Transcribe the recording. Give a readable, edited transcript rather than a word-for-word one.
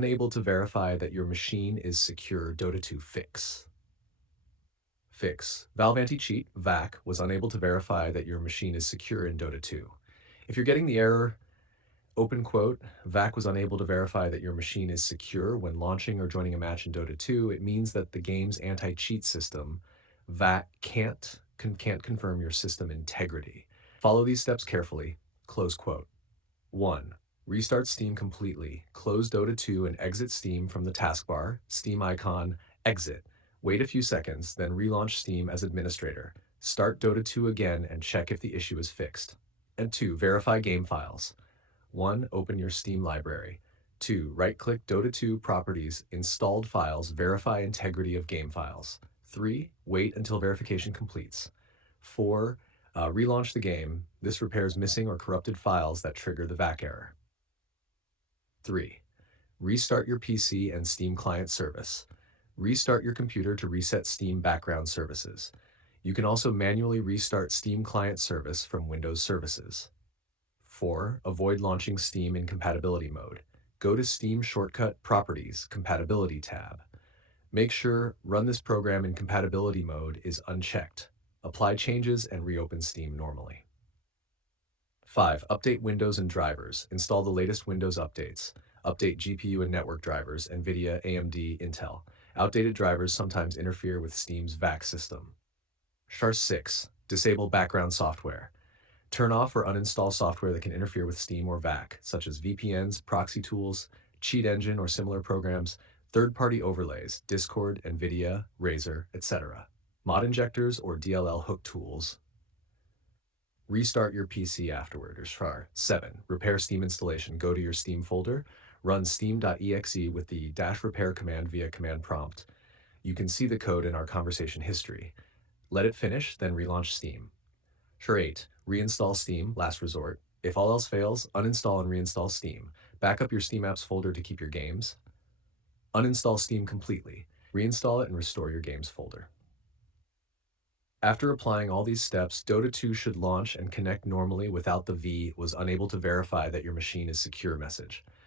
Unable to verify that your machine is secure. Dota 2 fix. Fix. Valve anti-cheat, VAC, was unable to verify that your machine is secure in Dota 2. If you're getting the error, open quote, VAC was unable to verify that your machine is secure when launching or joining a match in Dota 2, it means that the game's anti-cheat system, VAC, can't confirm your system integrity. Follow these steps carefully. Close quote. 1. Restart Steam completely. Close Dota 2 and exit Steam from the taskbar, Steam icon, exit. Wait a few seconds, then relaunch Steam as administrator. Start Dota 2 again and check if the issue is fixed. And 2. Verify game files. 1. Open your Steam library. 2. Right-click Dota 2 Properties, Installed Files, verify integrity of game files. 3. Wait until verification completes. 4. Relaunch the game. This repairs missing or corrupted files that trigger the VAC error. 3. Restart your PC and Steam client service. Restart your computer to reset Steam background services. You can also manually restart Steam client service from Windows Services. 4. Avoid launching Steam in compatibility mode. Go to Steam Shortcut Properties Compatibility tab. Make sure Run this program in compatibility mode is unchecked. Apply changes and reopen Steam normally. 5. Update Windows and drivers. Install the latest Windows updates. Update GPU and network drivers, NVIDIA, AMD, Intel. Outdated drivers sometimes interfere with Steam's VAC system. 6. Disable background software. Turn off or uninstall software that can interfere with Steam or VAC, such as VPNs, proxy tools, cheat engine or similar programs, third-party overlays, Discord, NVIDIA, Razer, etc. Mod injectors or DLL hook tools. Restart your PC afterward. Or 7. Repair Steam installation. Go to your Steam folder, run steam.exe with the -repair command via command prompt. You can see the code in our conversation history. Let it finish, then relaunch Steam. 8. Reinstall Steam, last resort. If all else fails, uninstall and reinstall Steam. Back up your Steam apps folder to keep your games. Uninstall Steam completely. Reinstall it and restore your games folder. After applying all these steps, Dota 2 should launch and connect normally without the "was unable to verify that your machine is secure" message.